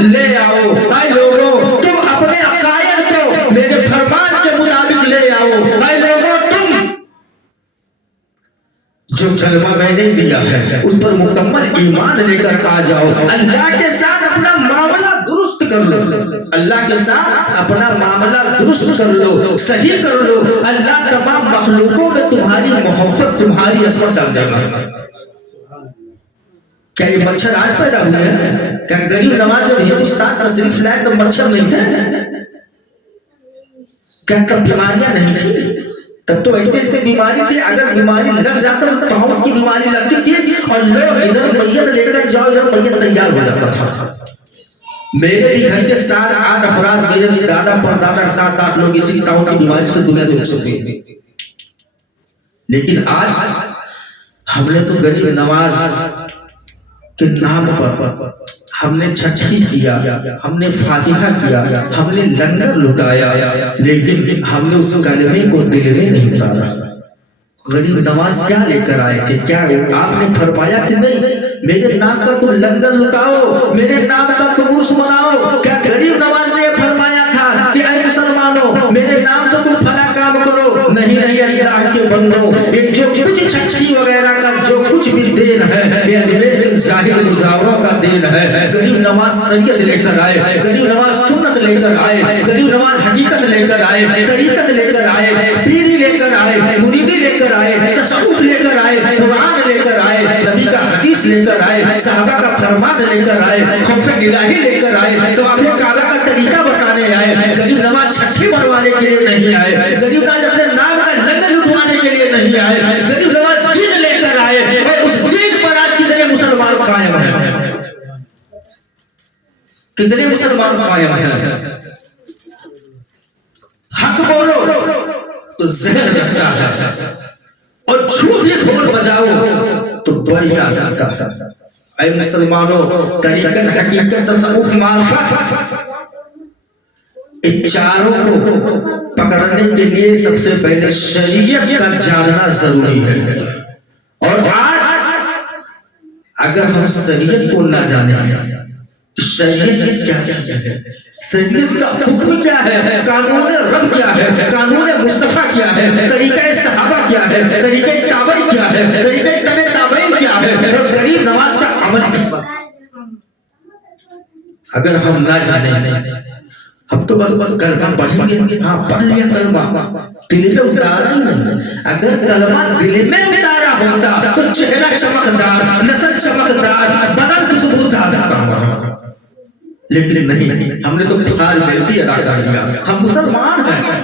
لے آؤ. اے لوگوں تم اپنے عقائد کو میرے فرمان کے مطابق لے آؤ. اے لوگوں تم جو کلمہ میں نے دیا ہے اس پر مکمل ایمان لے کر آ جاؤ. اللہ کے ساتھ اپنا معاملہ درست کر لو. اللہ کے ساتھ اپنا معاملہ درست کر لو, صحیح کر لو. اللہ تمام مخلوقوں میں تمہاری محبت, تمہاری عظمت ڈال دے گا. کیا یہ مچھر آج پیدا ہوئے ہیں؟ کیا غریب نواز جب ہندوستان تشریف لائے تو مچھر نہیں تھے؟ کیا کب بیماریاں نہیں تھی؟ تب تو ایسے ایسے بیماری تھی, اگر بیماری لگ جاتا تو تعاون کی بیماری لگتی تھی اور لوگ ادھر میت لے کر جاؤ, ادھر میت تیار ہو جاتا تھا. میرے بھی گھر کے 7-8 افراد, میرے بھی دادا پر دادا 7-8 لوگ اسی تعاون کی بیماری سے دنیا سے چکے تھے. لیکن آج ہم نے تو غریب نواز کے نام پر ہم نے چھٹی کیا, ہم نے فاتحہ کیا, ہم نے لنگر لٹایا, لیکن ہم نے اس کلمے کو دل میں نہیں اتارا. غریب نواز کیا لے کر آئے تھے؟ کیا آپ نے فرمایا کہ نہیں میرے نام کا تو لنگر لٹاؤ, میرے نام کا تو عرس مناؤ؟ کیا غریب نواز نے فرمایا تھا کہ اے مسلمانوں میرے نام سے تم فلاں کام کرو؟ نہیں نہیں اللہ کے بندو, یہ جو کچھ چھٹی وغیرہ کا جو کچھ بھی دین ہے یہ اجمیر بن ظاہر مزاوروں کا دین ہے. غریب نواز سید لے کر آئے, غریب نواز سنت لے کر آئے, غریب نواز حقیقت لے کر آئے, طریقت لے کر آئے, پیری لے کر آئے, مریدی لے کر آئے, تصوف لے کر آئے, قرآن لے کر آئے, نبی کا حدیث لے کر آئے, صحابہ کا فرمان لے کر آئے, خوف الہی لے کر آئے, تو آپ کعبہ کا طریقہ بتانے آئے. غریب نواز چھٹی بنوانے کے لیے نہیں آئے, غریب نواز اپنے نام کا لنگر لٹوانے کے لیے نہیں آئے, غریب نواز دین لے کر آئے اور اس دین پر آج کتنے مسلمان قائم ہیں, کتنے مسلمان قائم ہیں. حق بولو تو ذہن رکھتا ہے اور جھوٹے ڈھول بجاؤ تو بڑھیا لگتا ہے. اے مسلمانوں, طریقت, حقیقت, تصوف, معرفت, ان چاروں کو پکڑنے کے لیے سب سے پہلے شریعت کا جاننا ضروری ہے. اور آج اگر ہم شریعت کو نہ جانیں, شریعت کیا چیز ہے, شریعت کا حکم کیا ہے, قانون رب کیا ہے, قانون مصطفیٰ کیا ہے, طریقہ صحابہ کیا ہے, طریقہ تابعین کیا ہے, طریقہ تبع تابعین کیا ہے, اور غریب نواز کا عمل کیا ہے, اگر ہم نہ جانیں ہم تو بس کلمہ پڑھیں گے. ہاں پڑھ لیا کلمہ, دل میں اتارا ہی نہیں. اگر کلمہ دل میں اتارا ہوتا تو چہرہ چمکدار, نسل چمکدار, بدن خوشبودار, لیکن نہیں, ہم نے تو بخار غلطی ادا کر دیا. ہم مسلمان ہیں,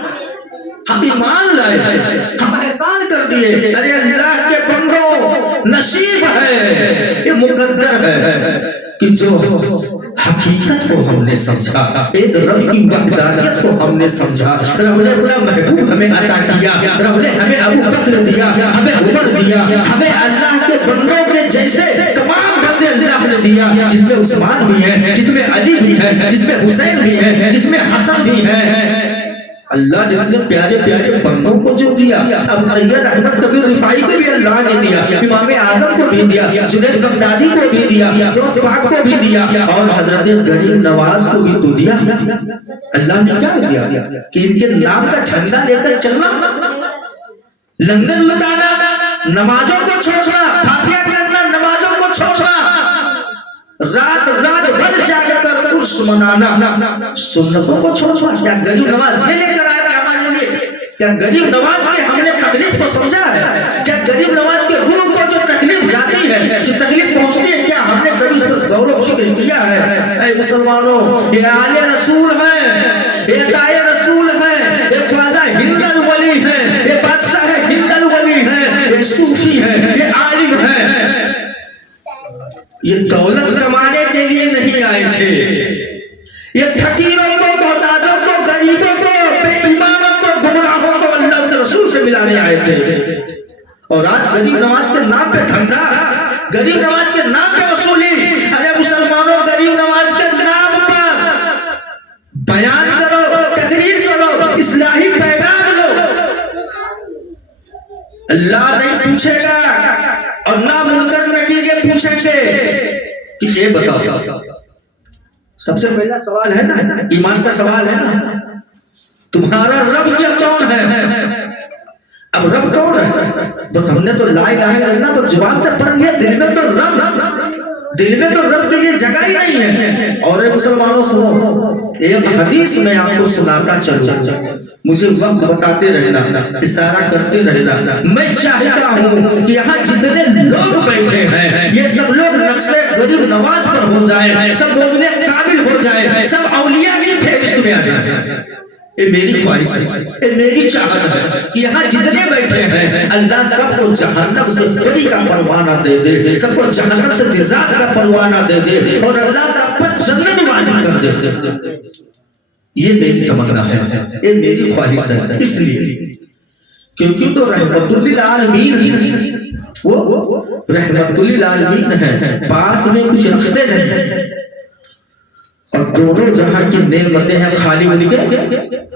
ہم ایمان لائے, ہم احسان کر دیے. ارے اللہ کے بندو, نصیب ہے, یہ مقدر ہے کہ جو حقیقت کو ہم نے سمجھا, ایک رب کی وحدانیت کو ہم نے سمجھا. رب نے اپنا محبوب ہمیں عطا کیا, رب نے ہمیں ابو بکر دیا, ہمیں عمر دیا, ہمیں اللہ کے بندوں کے جیسے تمام بندے اللہ نے دیا, جس میں عثمان بھی ہے, جس میں علی بھی ہے, جس میں حسین بھی ہے, جس میں حسن بھی ہے. اللہ نے اپنے پیارے پیارے بندوں کو جو دیا, اب سید احمد کبیر رفاعی کو بھی اللہ نے دیا, امام اعظم کو بھی دیا, جنید بغدادی کو بھی دیا, غوث پاک کو بھی دیا, اور حضرت غریب نواز کو بھی تو دیا. اللہ نے کیا دیا کہ ان کے نام کا جھنڈا لے کر چلنا, لنگر لٹانا, نمازوں کو چھوڑنا, فاتحہ کرنا, نمازوں کو چھوڑنا, رات رات بھر جاگ کر عرس منانا, سنتوں کو چھوڑنا. کیا غریب نواز یہ لے کر آیا ہمارے لیے؟ کیا غریب نواز کے ہم نے تکلیف کو سمجھا ہے؟ کیا غریب نواز کے روح کو جو تکلیف جاتی ہے, جو تکلیف پہنچتی ہے, کیا ہم نے کبھی اس پر غور و فکر کیا ہے؟ اے مسلمانوں, یہ آل رسول ہیں, یہ تائے رسول ہیں, یہ خواجہ ہند الولی ہیں, یہ بادشاہ ہند الولی ہیں, یہ صوفی ہیں, یہ عالم ہیں. یہ دولت کمانے کے لیے نہیں آئے تھے, یہ فقیروں کو, محتاجوں کو, غریبوں کو, بے ایمانوں کو, گمراہوں کو اللہ کے رسول سے ملانے آئے تھے. اور آج غریب نواز کے نام پہ دھندا, غریب نواز کے نام پہ وصولی. ارے مسلمانوں, غریب نواز کے نام پر بیان کرو, تقریر کرو, اصلاحی پیغام لو. اللہ نہیں پوچھے گا اور نہ منکر نکیر یہ پوچھیں گے کہ یہ بتاؤ سب سے پہلا سوال ہے نا ایمان کا سوال ہے نا تمہارا رب کیا کون ہے اب رب کون ہے بس ہم نے تو لا الہ الا اللہ پر زبان سے پڑھ لیا دل میں تو رب کے لیے جگہ ہی نہیں ہے اور اے مسلمانوں سنو ایک حدیث میں آپ کو سناتا چلوں مجھے وقت بتاتے رہنا اشارہ کرتے رہنا میں چاہتا ہوں کہ یہاں جتنے لوگ بیٹھے ہیں یہ سب لوگ نقش غریب نواز پر ہو جائے سب مومن کامل ہو جائے سب اولیاء کی فہرست میں آ جائے یہ میری خواہش ہے یہ میری چاہت ہے کہ یہاں جتنے بیٹھے ہیں اللہ سب کو جہنم سے بری کا پروانہ دے دے سب کو جہنم سے نجات کا پروانہ دے دے اور اللہ سب پر جنت واجب کر دے یہ میری تمنا ہے یہ میری خواہش ہے اس لیے کیونکہ تو رحمت للعالمین وہ رحمت للعالمین ہے پاس میں کچھ رکھتے نہیں اور دونوں جہاں کی نعمتیں ہیں خالی ان کے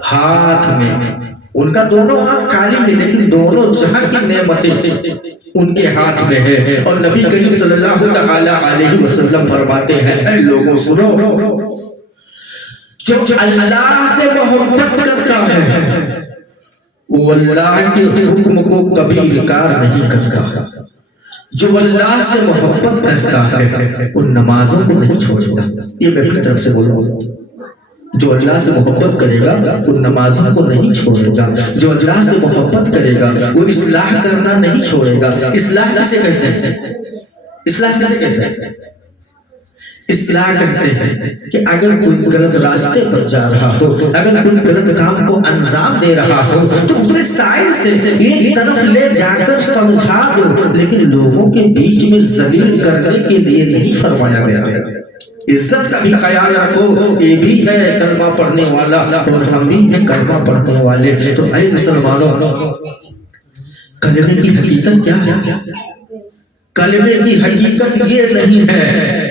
ہاتھ میں ان کا دونوں ہاتھ خالی میں لیکن دونوں جہاں کی نعمتیں ان کے ہاتھ میں ہے اور نبی کریم صلی اللہ تعالی علیہ وسلم فرماتے ہیں اے لوگوں سنو جو اللہ سے محبت کرتا ہے وہ اللہ کے حکم کو کبھی انکار نہیں کرتا جو اللہ سے محبت کرتا ہے ان نمازوں کو نہیں چھوڑے گا یہ میں اپنی طرف سے بولوں جو اللہ سے محبت کرے گا ان نمازوں کو نہیں چھوڑے گا جو اللہ سے محبت کرے گا وہ اصلاح کرنا نہیں چھوڑے گا اصلاح کسے کہتے ہیں اصلاح کسے کہتے ہیں اصلاح کرتے ہیں کہ اگر کوئی غلط راستے پر جا رہا ہو اگر کوئی غلط کام کو انجام دے رہا ہو تو اسے سائن سے ایک طرف لے جا کر سمجھا دو لیکن لوگوں کے بیچ میں ذلیل کرنے کے لیے نہیں فرمایا گیا ہے عزت کا بھی خیال رکھو یہ بھی ہے کلمہ پڑھنے والا اور ہم بھی ہیں کلمہ پڑھنے والے تو اے مسلمانوں کلمے کی حقیقت کیا ہے کلمے کی حقیقت یہ نہیں ہے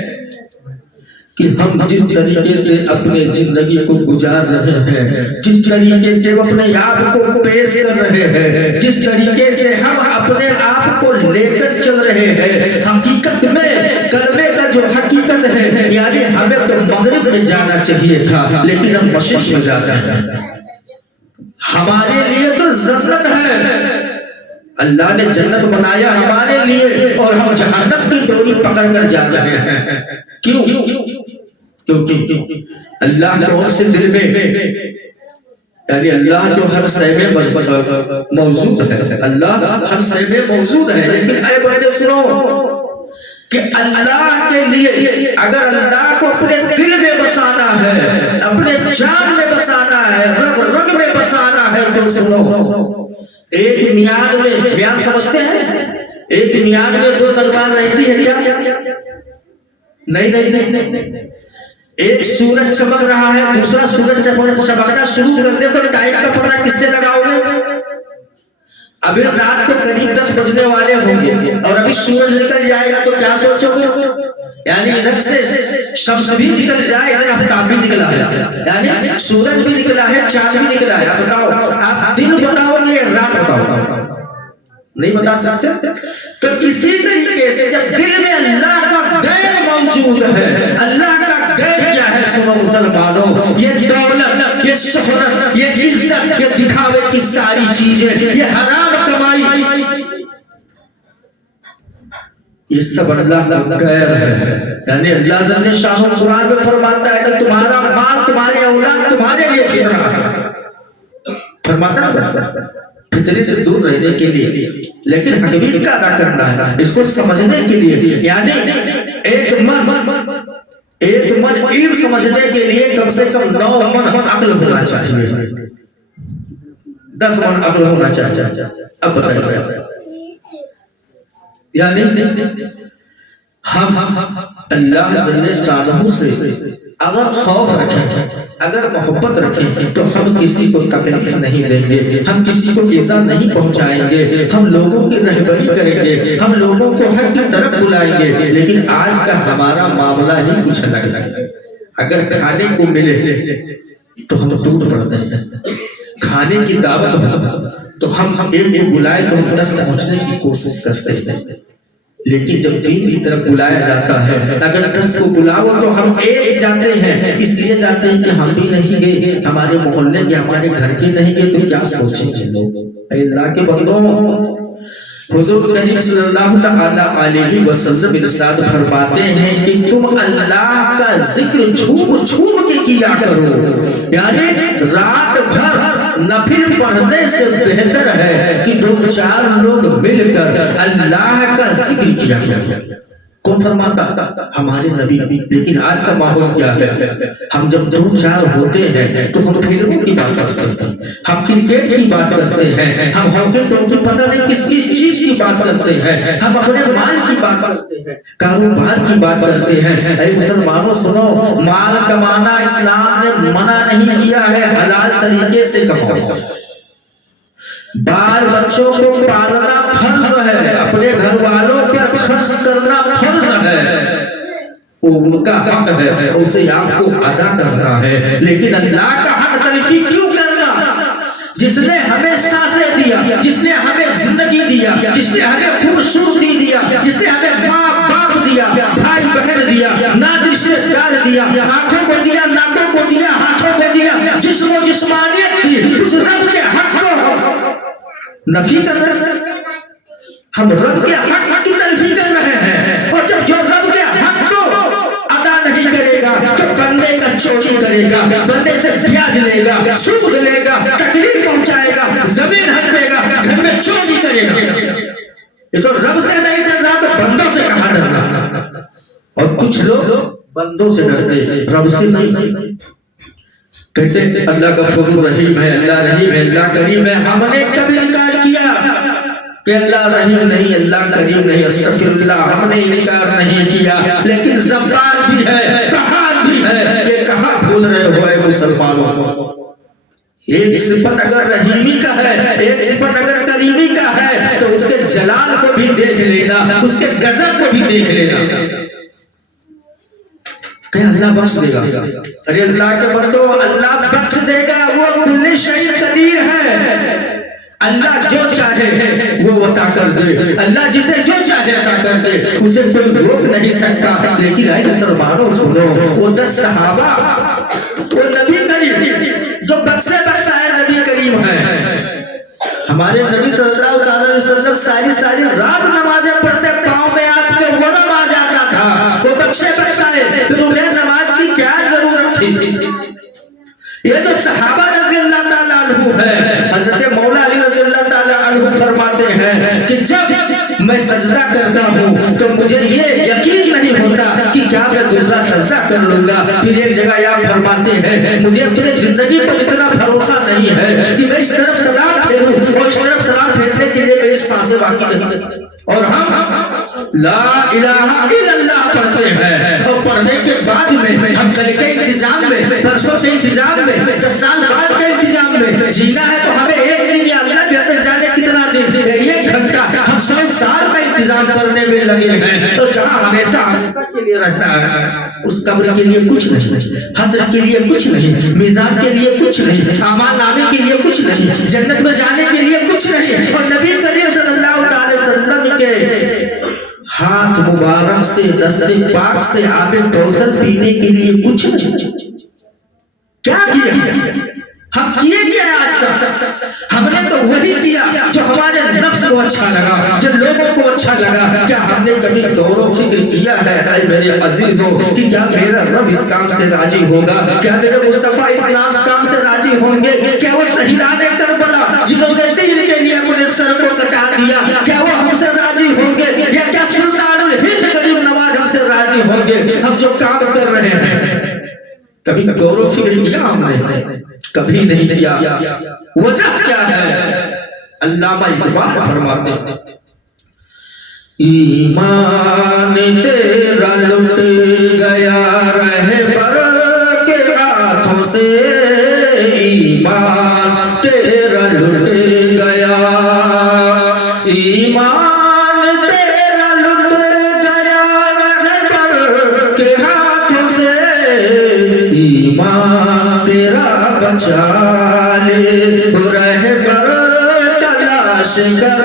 کہ ہم جس طریقے سے اپنے زندگی کو گزار رہے ہیں جس طریقے سے ہم اپنے آپ کو پیش کر رہے ہیں جس طریقے سے ہم اپنے آپ کو لے کر چل رہے ہیں حقیقت میں کلمے کا جو حقیقت ہے یعنی ہمیں تو مغرب میں جانا چاہیے تھا لیکن ہم مشرق میں جاتے ہیں ہمارے لیے تو جنت ہے اللہ نے جنت بنایا ہمارے لیے اور ہم جہنم کی ڈوری پکڑ کر جا رہے ہیں کیوں کیونکہ اللہ کو سے دل میں یعنی اللہ جو ہر شے میں موجود ہے اللہ ہر شے میں موجود ہے لیکن اے بھائی سنو کہ اللہ کے لیے اگر اللہ کو اپنے دل میں بسانا ہے اپنے جان میں بسانا ہے رگ رگ میں بسانا ہے تو سنو ایک میاد میں بیان سمجھتے ہیں ایک میاد میں دو تلوار رہتی ہے کیا نہیں ایک سورج چمک رہا ہے دوسرا سورج چمکنا شروع کر دے تو ٹائم کا پتہ کس سے لگاؤ گے ابھی رات کو قریب 10 بجنے والے ہوں گے اور ابھی سورج نکل جائے گا تو کیا سوچو گے یعنی ادھر سے شمس بھی نکل جائے ادھر آفتاب بھی نکلا ہے یعنی سورج بھی نکلا ہے چاند بھی نکلا ہے بتاؤ آپ دن بتاؤ گے یا رات بتاؤ نہیں بتا سکتے تو اسی طریقے سے جب دل میں اللہ کا غیر موجود ہے اللہ کا غیر کیا ہے سنو مسلمانوں یہ دولت یہ شہرت یہ عزت یہ دکھاوے کی ساری چیزیں یہ حرام کمائی یہ سب اللہ کا غیر ہے یعنی اللہ جل شاہ قرآن میں فرماتا ہے کہ تمہارا مال تمہارے اولاد تمہارے لیے فطرہ ہے فرماتا ہے فطرے سے دور رہنے کے لیے لیکن حقیقت کا ادا کرنا ہے اس کو سمجھنے کے لیے یعنی ایک من علم سمجھنے کے لیے کم سے کم 9 من عقل ہونا چاہیے 10 من عقل ہونا چاہیے اب بتائیے یعنی ہم اللہ جل شانہ سے اگر خوف رکھیں اگر محبت رکھیں تو ہم کسی کو تکلیف نہیں دیں گے ہم کسی کو ایسا نہیں پہنچائیں گے ہم لوگوں کی رہبری کریں گے ہم لوگوں کو حق کی طرف بلائیں گے لیکن آج کا ہمارا معاملہ ہی کچھ الگ ہے اگر کھانے کو ملے تو ہم ٹوٹ پڑتے ہیں کھانے کی دعوت ہو تو ہم ایک بلائے تو ہم 10 پہنچنے کی کوشش کرتے ہیں لیکن جب دین کی طرف بلایا جاتا ہے، اگر 10 کو بلاؤ تو ہم ایک جاتے ہیں، اس لیے جاتے ہیں کہ ہم بھی نہیں گئے، ہمارے محلے کے ہمارے گھر کے نہیں گئے تو کیا سوچیں گے لوگ۔ اے اللہ کے بندوں، حضور کریم صلی اللہ تعالی علیہ وسلم ارشاد فرماتے ہیں کہ تم اللہ کا ذکر چھوم چھوم کے کیا کرو، یعنی رات بھر نفل پڑھنے سے بہتر ہے کہ 2-4 لوگ مل کر اللہ کا ذکر کیا کرو۔ کون فرماتا؟ ہمارے نبی۔ لیکن آج کا ماحول کیا ہے؟ ہم جب 2-4 ہوتے ہیں تو ہم فلموں کی بات کرتے ہیں، ہم کرکٹ کی بات کرتے ہیں، ہم ہاکی ٹوکی پتہ نہیں کس چیز کی بات کرتے ہیں، ہم اپنے مال کی بات کرتے ہیں، کاروبار کی بات کرتے ہیں۔ اے مسلمانوں سنو، مال کمانا اسلام نے منع نہیں کیا ہے، حلال طریقے سے کماؤ۔ بال بچوں کو پالنا فرض ہے، اپنے گھر والوں پر خرچ کرنا فرض ہے، وہ ان کا حق ہے، اسے آپ کو ادا کرنا ہے۔ لیکن اللہ کا حق تلفی کیوں کرنا؟ جس نے ہمیں سانسیں دیا، جس نے ہمیں زندگی دیا، جس نے ہمیں خوبصورتی دیا، جس نے ہمیں ماں باپ دیا، بھائی بہن دیا، نہ رشتے دار دیا، آنکھوں کو دیا، ناکوں کو دیا، ہاتھوں کو دیا، جسم و جسمانیت دی، اس رب کے حق کو نفی کر رہے ہیں۔ ہم رب کے حق کی تلفی کر رہے ہیں، اور جب جو رب کے حق کو ادا نہیں کرے گا تو بندے کا چوری کرے گا، بندے سے بیاج لے گا، سود لے گا، تکلیف پہنچائے گا، زمین ہڑپے گا، گھر میں چوری کرے گا۔ یہ تو رب سے نہیں ڈر رہا تو بندوں سے کہاں ڈر رہا؟ اور کچھ لوگ بندوں سے ڈرتے، رب سے نہیں۔ کہتے ہیں اللہ غفور رحیم ہے، اللہ رحیم ہے، اللہ کریم ہے۔ ہم نے کبھی انکار کیا کہ اللہ رحیم نہیں، اللہ کریم نہیں، استغفر اللہ، ہم نے انکار نہیں کیا، لیکن غفار بھی ہے، قہار بھی ہے، یہ کہاں بھول رہے ہو اے مسلمانوں؟ ایک صفت اگر رحیمی کا ہے، ایک صفت اگر کریمی کا ہے تو اس کے جلال کو بھی دیکھ لینا، اس کے غضب کو بھی دیکھ لینا کہ اللہ بخش دے گا۔ ارے اللہ کے بندو، اللہ بخش دے گا، وہ کل شیء قدیر ہے۔ اللہ جو چاہے وہ عطا کر دے، اللہ جسے جو چاہے عطا کر دے، اسے کوئی روک نہیں سکتا۔ لیکن اے مسلمانوں سنو، وہ 10 صحابہ، وہ نبی کریم جو بخشے بخشائے نبی کریم ہے، ہمارے نبی صلی اللہ علیہ وسلم ساری رات نمازیں پڑھتے، پاؤں میں آپ کے ورم آ جاتا تھا، وہ بخشے بخشائے، پھر انہیں نماز کی کیا ضرورت تھی؟ یہ تو صحابہ رضی اللہ تعالیٰ عنہ ہے۔ حضرت مولا علی رضی اللہ تعالیٰ عنہ فرماتے ہیں کہ جب میں سجدہ کرتا ہوں تو مجھے یہ یقین نہیں ہوتا کہ کیا میں دوسرا سجدہ کر لوں گا۔ پھر ایک جگہ آپ فرماتے ہیں مجھے اپنے زندگی پر اتنا بھروسہ نہیں ہے کہ میں اس طرف سلام پھیروں اور اس طرف سلام پھیرنے کے لیے میری سانسیں باقی نہیں۔ اور ہم لا الہ الا اللہ پڑھتے ہیں، اور پڑھنے کے بعد میں ہم کل کے انتظام میں، پرسوں سے انتظام میں، 10 سال بعد کے انتظام میں جینا ہے تو ہمیں ایک دن یا اللہ بہتر جانے کتنا دن ہے، 1 گھنٹہ ہم 100 سال کا انتظام کرنے میں لگے ہیں۔ تو جہاں ہمیشہ حقیقت کے لیے رہنا ہے، اس قبر کے لیے کچھ نہیں، حسرت کے لیے کچھ نہیں، میزان کے لیے کچھ نہیں، اعمال نامے کے لیے کچھ نہیں، جنت میں جانے کے لیے کچھ نہیں، اور نبی کریم صلی اللہ علیہ وسلم کے ہاتھ مبارک سے دست پاک سے آب کوثر پینے کے لیے کچھ نہیں۔ کیا کیا؟ ہم کیے کیا آج تک؟ ہم نے تو وہی کیا جو ہمارے نفس کو اچھا لگا، جو لوگوں کو اچھا لگا۔ کیا ہم نے کبھی غور و فکر کیا ہے اے میرے عزیزوں کہ کیا میرا رب اس کام سے راضی ہوگا؟ کیا میرے مصطفیٰ اس کام سے راضی ہوں گے؟ کیا وہ شہیدان کربلا جنہوں نے دین کے لیے اپنے سر کو کٹا دیا، کیا وہ ہم سے راضی ہوں گے؟ یا کیا سلطان الہند غریب نواز ہم سے راضی ہوں گے؟ ہم جو کام کر رہے ہیں کبھی غور و فکر کیا ہم نے؟ کبھی نہیں کیا۔ وجہ کیا ہے؟ علامہ اقبال فرماتے ہیں ایمان تیرا لٹ گیا رہبر کے ہاتھوں سے، ایمان تیرا لٹ گیا، ایمان تیرا لٹ گیا رہبر کے ہاتھوں سے، ایمان تیرا بچا لے رہبر تلاش کر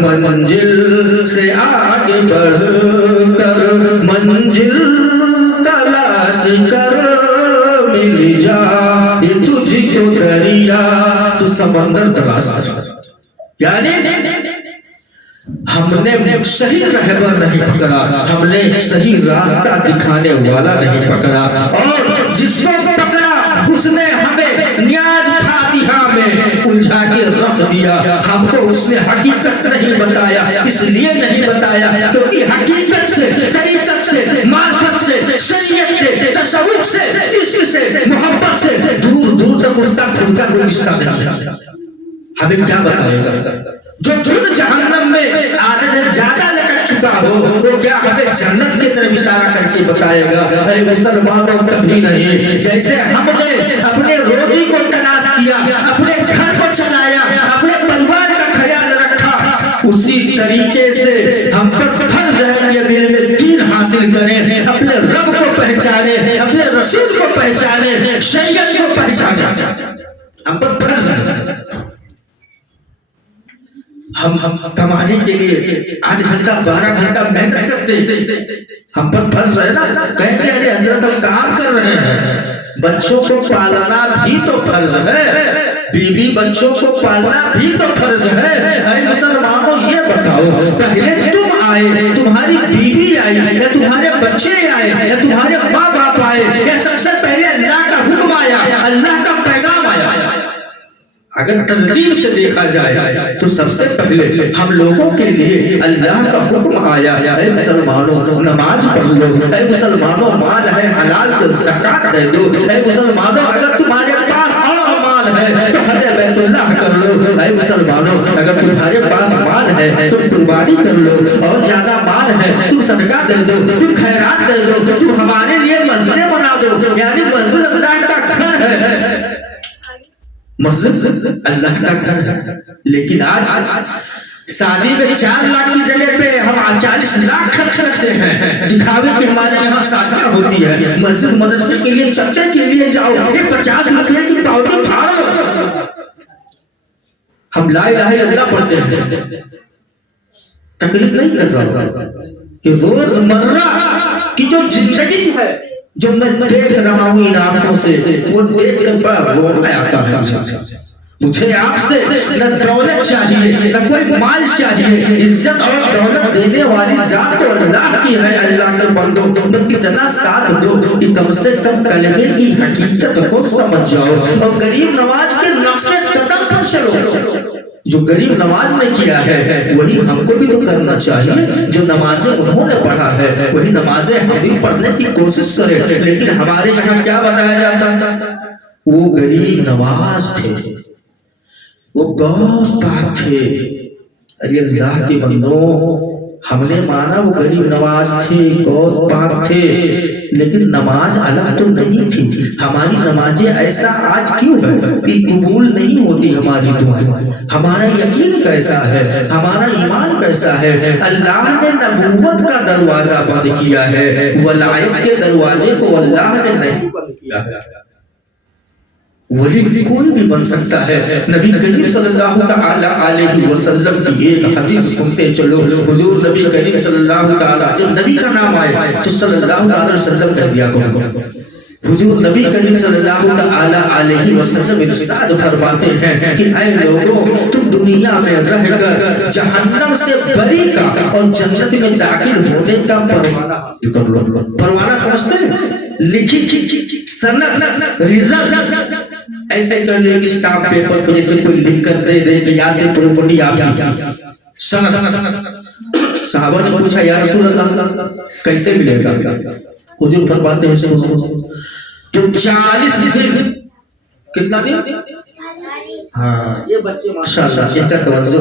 منزل سے آگے بڑھ کر منزل تلاش کر مل جائے تجھ کو دریا تو سمندر تلاش کر. یعنی ہم نے صحیح رہبر نہیں پکڑا, ہم نے صحیح راستہ دکھانے والا نہیں پکڑا, اور جس کو پکڑا اس نے ہمیں نیاز فاتحہ میں الجھا کے رکھ دیا. ہم کو اس نے حقیقت نہیں بتایا, اس لیے نہیں بتایا کیونکہ حقیقت سے, طریقت سے, معرفت سے, شریعت سے, تصوف سے, عشق سے, محبت سے دور دور تک اس کا خود کا کوئی رشتہ نہیں. ہمیں کیا بتائے گا جو خود جہنم میں آدھے سے زیادہ لگٹ چکا ہو, وہ کیا ہمیں جنت کی طرف اشارہ کر کے بتائے گا؟ ارے مسلمانوں کبھی نہیں. جیسے ہم نے اپنے روزی کو تلاش کیا, اپنے گھر کو چلایا, اپنے پریوار کا خیال رکھا, اسی طریقے سے ہم پر فرض ہے کہ میرے دین حاصل کریں, اپنے رب کو پہچانے, اپنے رسول کو پہچانے, شریعت کو پہچانے. ہم پر فرض ہے. ہم کمانے کے لیے 8 گھنٹہ 12 گھنٹہ محنت کرتے, ہم پر فرض ہے نا. کہیں گے ارے حضرت ہم کام کر رہے ہیں, بچوں کو پالنا بھی تو فرض ہے, بیوی بچوں کو پالنا بھی تو فرض ہے. اے مسلمانوں یہ بتاؤ, پہلے تم آئے, تمہاری بیوی آئی, یا تمہارے بچے آئے, یا تمہارے ماں باپ آئے, یا سب سے پہلے اللہ کا حکم آیا, اللہ کا پیغام آیا؟ اگر ترتیب سے دیکھا جائے تو سب سے پہلے ہم لوگوں کے لیے اللہ کا حکم آیا, اے مسلمانوں نماز پڑھ لو, اے مسلمانوں مال ہے حلال کو زکات دے دو, اے مسلمانوں اگر تمہارے پاس بڑا مال ہے تو حج بیت اللہ کر لو, اے مسلمانوں اگر تمہارے پاس مال ہے تو قربانی کر لو, اور زیادہ مال ہے تم صدقہ دے دو, تم خیرات دے دو, تم ہمارے لیے مسجدیں بنا دو. یعنی مسجد اللہ کا گھر ہے, مسجد اللہ کا گھر ہے. لیکن آج شادی میں 4 لاکھ کی جگہ پہ ہم 40 لاکھ خرچ کرتے ہیں, دکھاوے کہ ہمارے یہاں شادیاں ہوتی ہے. مسجد مدرسے کے لیے چرچے کے لیے جاؤ, یہ 50 روپے کی پاوتی پھاڑو. ہم لا الہ الا اللہ پڑھتے ہیں, تکلیف نہیں کر رہا کہ روزمرہ کی جو زندگی ہے جو میں دیکھ رہا ہوں ان آنکھوں سے, وہ دیکھ کر بڑا رونا آتا ہے. مجھے آپ سے نہ دولت چاہیے, نہ کوئی مال چاہیے, عزت اور دولت دینے والی ذات تو اللہ کی ہے. اللہ کے بندوں تم اتنا ساتھ دو کہ کم سے کم کلمے کی حقیقت کو سمجھ جاؤ, اور غریب نواز کے نقش قدم پر چلو. جو غریب نواز نے کیا ہے وہی ہم کو بھی تو کرنا چاہیے. جو نمازیں انہوں نے پڑھا ہے وہی نمازیں ہم بھی پڑھنے کی کوشش کریں. لیکن ہمارے یہاں کیا بتایا جاتا, وہ غریب نواز تھے, وہ غوث پاک تھے. ارے اللہ کے بندوں, ہم نے مانا وہ غریب نواز تھے, غوث پاک تھے, لیکن نماز الگ تو نہیں تھی. ہماری نمازیں ایسا آج کیوں ہے کہ قبول نہیں ہوتی ہماری دعائیں؟ ہمارا یقین کیسا ہے, ہمارا ایمان کیسا ہے؟ اللہ نے نبوت کا دروازہ بند کیا ہے, ولایت کے دروازے کو اللہ نے نہیں بند کیا ہے. ولی بھی کوئی بھی بن سکتا ہے. نبی کریم صلی اللہ تعالی علیہ وسلم کی ایک حدیث سنتے چلو. حضور نبی کریم صلی اللہ تعالی, جب نبی کا نام آئے تو صلی اللہ علیہ وسلم کہہ دیا کرو. حضور نبی کریم صلی اللہ تعالی علیہ وسلم ارشاد فرماتے ہیں کہ اے لوگوں, تم دنیا میں رہ کر جہنم سے بری کا اور جنت میں داخل ہونے کا پروانہ حاصل کر لو. پروانہ سمجھتے ہیں, لکھی سند, رزق. ایسے کر لیں کہ سٹاپ پیپر کو جیسے کوئی لکھ کر دے دے کہ یہاں سے پروپرٹی آپ کی سند. صحابہ نے پوچھا یا رسول اللہ کیسے ملے گا؟ حضور فرماتے ہیں جو 40 دن, کتنا دن؟ ہاں یہ بچے ماشاءاللہ ان کا توجہ,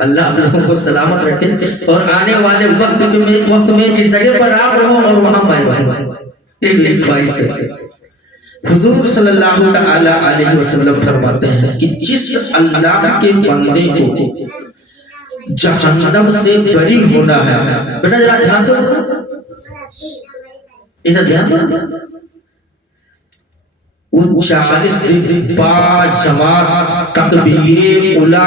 اللہ آپ لوگوں کو سلامت رکھے اور آنے والے وقت میں اس جگہ پر آپ رہو اور وہاں پائے. ایک خواہش ہے. حضور صلی اللہ تعالی علیہ وسلم فرماتے ہیں کہ جس اللہ کے بندے کو جہنم سے بری ہونا ہے, بیٹا ذرا دھیان دو, ادھر دھیان دو, وہ 40 دن با جماعت تکبیر اولا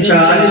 40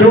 2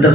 10।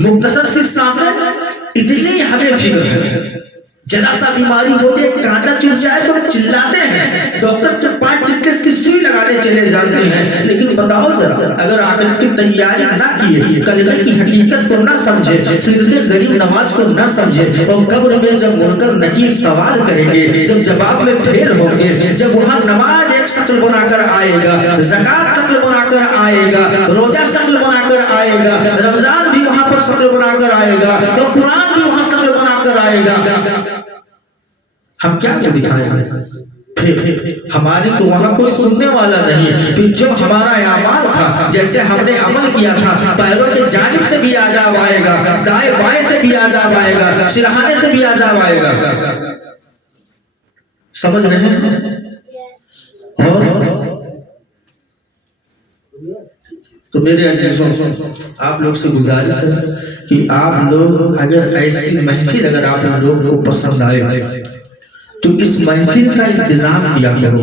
مختصر سی سانسیں اتنی ہمیں فکر ہے. ذرا سا بیماری ہو جائے, کانٹا چبھ جائے تو چلاتے ہیں, ڈاکٹر کے پاس ٹیٹنس کی سوئی لگانے چلے جاتے ہیں. لیکن بتاؤ ذرا, اگر آخرت کی تیاری نہ کیے, کلمے کی حقیقت کو نہ سمجھے, سجدے غریب نواز کو نہ سمجھے, اور قبر میں جب منکر نکیر سوال کریں گے, جب جواب میں پھیل ہوں گے, جب وہاں نماز ایک شکل بنا کر آئے گا, زکات شکل بنا کر آئے گا, روزہ شکل بنا کر آئے گا, رمضان بھی وہاں پر شکل بنا کر آئے گا, اور قرآن بھی وہاں شکل بنا کر آئے گا, ہم کیا دکھائیں گے؟ پھر ہماری تو وہاں کوئی سننے والا نہیں. پھر جو ہمارا اعمال تھا, جیسے ہم نے عمل کیا تھا, پیروں کے جانب سے بھی عذاب آئے گا, دائیں بائیں سے بھی عذاب آئے گا, سرہانے سے بھی عذاب آئے گا. سمجھ رہے ہیں؟ اور تو میرے عزیزوں, آپ لوگ سے گزارش ہے کہ آپ لوگ اگر ایسی محفل اگر آپ لوگ کو پسند آئے تو اس محفل کا انتظام کیا کرو,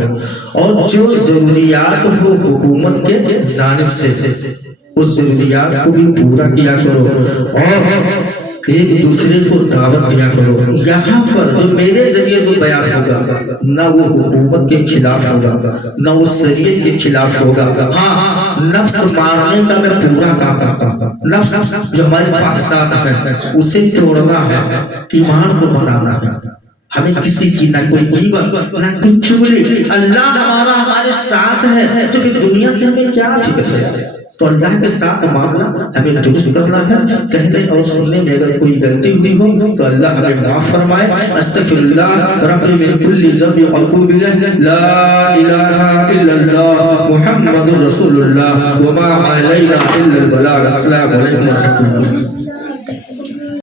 اور جو ضروریات ہو حکومت کے جانب سے اس ضروریات کو بھی پورا کیا کرو, اور ایک دوسرے کو دعوت دیا کرو. یہاں پر جو میرے ذریعے جو بیان ہوگا, نہ وہ حکومت کے خلاف ہوگا, نہ وہ شریعت کے خلاف ہوگا. ہاں, نفس مارنے کا میں پورا کام کرتا ہوں. نفس جو ہمارے خواہشات ہے اسے توڑنا ہے, ایمان کو بنانا ہے. ہمیں کسی کی نہ کوئی غیبت نہ کوئی چغلی. اللہ ہمارے ساتھ ہے تو پھر دنیا سے ہمیں کیا فکر ہے؟ تو اللہ کے ساتھ معاملہ ہمیں درست کرنا ہے. کہنے اور سننے میں اگر کوئی غلطی ہوئی ہو تو اللہ ہمیں معاف فرمائے. استغفر اللہ ربی من کل ذنب واتوب الیہ, لا الہ الا اللہ محمد رسول اللہ وما علینا الا البلاغ. السلام علیکم ورحمۃ اللہ.